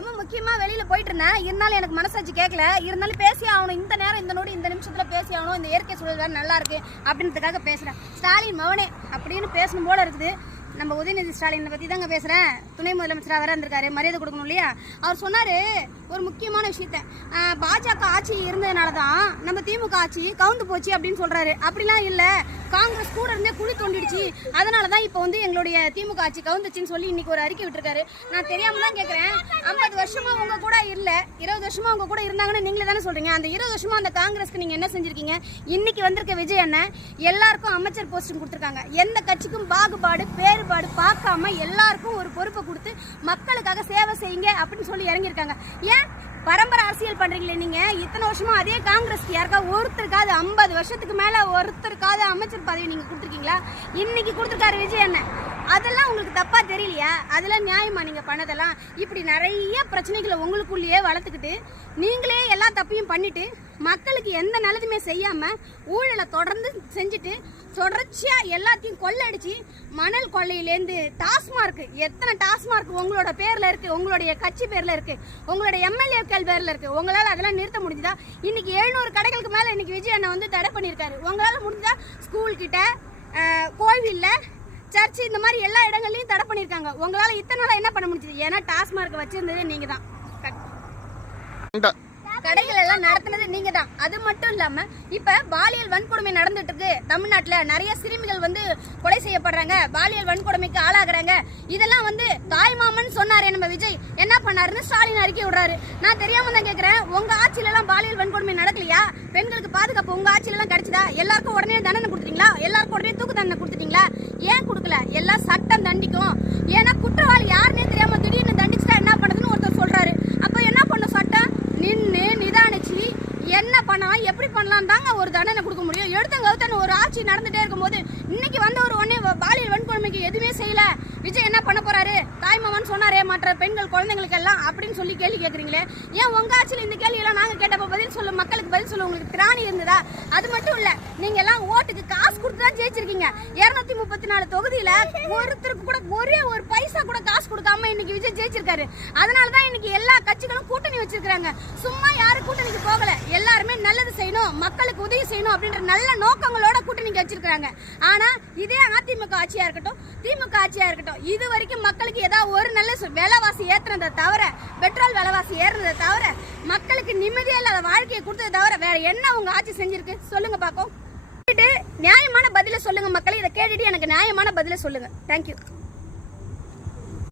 ரொம்ப முக்கியமா வெளியில போயிட்டு இருந்தேன். இருந்தாலும் எனக்கு மனசாட்சி கேட்கல. இருந்தாலும் பேசி ஆகணும். இந்த நேரம் இந்த நோடி இந்த நிமிஷத்துல பேசி ஆகணும். இந்த இயற்கை சூழல் தான் நல்லா இருக்கு அப்படின்றதுக்காக பேசுறேன். ஸ்டாலின் மவனே அப்படின்னு பேசணும் போல இருக்குது. நம்ம உதயநிதி ஸ்டாலினை பற்றி தாங்க பேசுகிறேன். துணை முதலமைச்சராக வர இருந்திருக்காரு, மரியாதை கொடுக்கணும் இல்லையா? அவர் சொன்னார் ஒரு முக்கியமான விஷயத்த, பாஜக ஆட்சி இருந்ததுனால தான் நம்ம திமுக ஆட்சி கவுந்து போச்சு அப்படின்னு சொல்கிறாரு. அப்படிலாம் இல்லை, காங்கிரஸ் கூட இருந்தே குழி தோண்டிடுச்சு, அதனால தான் இப்போ வந்து எங்களுடைய திமுக ஆட்சி கவுந்துச்சுன்னு சொல்லி இன்னைக்கு ஒரு அறிக்கை விட்டுருக்காரு. நான் தெரியாமல் தான் கேட்குறேன். 50 வருஷமா உங்க கூட இல்லை, 20 வருஷமா உங்க கூட இருந்தாங்கன்னு நீங்களே தானே சொல்கிறீங்க. அந்த 20 வருஷமா அந்த காங்கிரஸ்க்கு நீங்கள் என்ன செஞ்சுருக்கீங்க? இன்னைக்கு வந்திருக்க விஜய் அண்ணன் எல்லாருக்கும் அமைச்சர் போஸ்டிங் கொடுத்துருக்காங்க. எந்த கட்சிக்கும் பாகுபாடு வேறுபாடு பார்க்காம எல்லாருக்கும் ஒரு பொறுப்பை கொடுத்து மக்களுக்காக சேவை செய்யுங்க அப்படின்னு சொல்லி இறங்கியிருக்காங்க. ஏன் பரம்பரை அரசியல் பண்றீங்களே நீங்க? இத்தனை வருஷமா அதே காங்கிரஸ்க்கு யாருக்கா ஒருத்தருக்காவது 50 வருஷத்துக்கு மேல ஒருத்தருக்காவது அமைச்சர் பதவி நீங்க கொடுத்துருக்கீங்களா? இன்னைக்கு கொடுத்துருக்காரு விஜய் அண்ணன். அதெல்லாம் உங்களுக்கு தப்பா தெரியலையா? அதெல்லாம் நியாயமா நீங்க பண்ணதெல்லாம்? இப்படி நிறைய பிரச்சனைகளை உங்களுக்குள்ளேயே வளர்த்துக்கிட்டு நீங்களே எல்லா தப்பையும் பண்ணிட்டு மக்களுக்கு எந்த நல்லதுமே செய்யாம ஊழலை தொடர்ந்து செஞ்சுட்டு தொடர்ச்சியா எல்லாத்தையும் கொள்ளடிச்சு, மணல் கொள்ளையிலேருந்து டாஸ்மார்க், எத்தனை டாஸ்மார்க் உங்களோட பேர்ல இருக்கு, உங்களுடைய கட்சி பேர்ல இருக்கு, உங்களோட எம்எல்ஏக்கள் பேர்ல இருக்கு. உங்களால அதெல்லாம் நிறுத்த முடிஞ்சுதா? இன்னைக்கு 700 கடைகளுக்கு மேல இன்னைக்கு விஜய் அண்ணன் வந்து தடை பண்ணியிருக்காரு. உங்களால முடிஞ்சா ஸ்கூல் கிட்ட, கோவில்ல, சர்ச், இந்த மாதிரி எல்லா இடங்கள்லயும் தடை பண்ணியிருக்காங்க. உங்களால இத்தனை நாளா என்ன பண்ண முடிஞ்சது? ஏன்னா டாஸ்மார்க் வச்சிருந்ததே நீங்க தான், கடைகள் எல்லாம் நடத்துனது நீங்க தான். அது மட்டும் இல்லாம இப்ப பாலியல் வன்கொடுமை நடந்துட்டு இருக்கு தமிழ்நாட்டுல. நிறைய சிறுமிகள் வந்து கொலை செய்யப்படுறாங்க, பாலியல் வன்கொடுமைக்கு ஆளாகிறாங்க. இதெல்லாம் வந்து தாய்மாமன் சொன்னாரே நம்ம விஜய், என்ன பண்ணாருன்னு ஸ்டாலின் அறிக்கை விடுறாரு. நான் தெரியாம தான் கேட்கிறேன், உங்க ஆட்சியில எல்லாம் பாலியல் வன்கொடுமை நடக்கலையா? பெண்களுக்கு பாதுகாப்பு உங்க ஆட்சியில எல்லாம் கிடைச்சதா? எல்லாருக்கும் உடனே தண்டனை கொடுத்துட்டீங்களா? எல்லாருக்கும் உடனே தூக்கு தண்டனை கொடுத்துட்டீங்களா? ஏன் கொடுக்கல? எல்லாம் சட்டம் தண்டிக்கும். ஏன்னா குற்றவாளி யாருன்னே தெரியாம திடீர்னு தண்டிச்சுட்டா என்ன பண்ணுதுன்னு ஒருத்தர் சொல்றாரு. அப்ப என்ன பண்ணும் சட்டம்? நின்று நிதானிச்சு என்ன பண்ணலாம், எப்படி பண்ணலாம் தாங்க ஒரு தண்டனை கொடுக்க முடியும். எடுத்தங்க ஒரு ஆட்சி நடந்துட்டே இருக்கும்போது இன்னைக்கு வந்த ஒரு ஒன்னே பாலியல் வன்கொடுமைக்கு எதுவுமே செய்யல. விஜய் என்ன பண்ண போறாரு? தாய்மாமன் சொன்னாரே மற்ற பெண்கள் குழந்தைங்களுக்கு எல்லாம் அப்படின்னு சொல்லி கேள்வி கேட்குறீங்களே. ஏன் உங்க ஆட்சியில் இந்த கேள்வி எல்லாம் நாங்க கேட்டப்ப பதில் சொல்ல, மக்களுக்கு பதில் சொல்ல உங்களுக்கு திராணி இருந்ததா? அது மட்டும் இல்ல, நீங்க எல்லாம் ஓட்டுக்கு காசு கொடுத்து தான் ஜெயிச்சிருக்கீங்க. 234 தொகுதியில ஒருத்தருக்கு கூட ஒரே ஒரு பைசா கூட காசு கொடுக்காம இன்னைக்கு விஜய் ஜெயிச்சிருக்காரு. அதனாலதான் இன்னைக்கு எல்லா கட்சிகளும் கூட்டணி வச்சிருக்காங்க. சும்மா யாரும் கூட்டணிக்கு போகல, எல்லாருமே நல்லது செய்யணும், மக்களுக்கு உதவி செய்யணும் அப்படின்ற நல்ல நோக்கங்களோட கூட்டணிக்கு வச்சிருக்காங்க. ஆனா இதே அதிமுக ஆட்சியா இருக்கட்டும், திமுக ஆட்சியா இருக்கட்டும், இது வரைக்கும் மக்களுக்கு ஏதாவது ஒரு நல்ல விலைவாசி ஏற்றுறதை தவிர, பெட்ரோல் விலைவாசி ஏறுறதை தவிர, மக்களுக்கு நிம்மதியா இல்லாத வாழ்க்கையை கொடுத்ததை தவிர வேற என்ன உங்க ஆட்சி செஞ்சிருக்கு? சொல்லுங்க பாப்போம். நியாயமான பதில சொல்லுங்க மக்களே. இதை கேட்டுட்டு எனக்கு நியாயமான பதில சொல்லுங்க. தேங்க்யூ.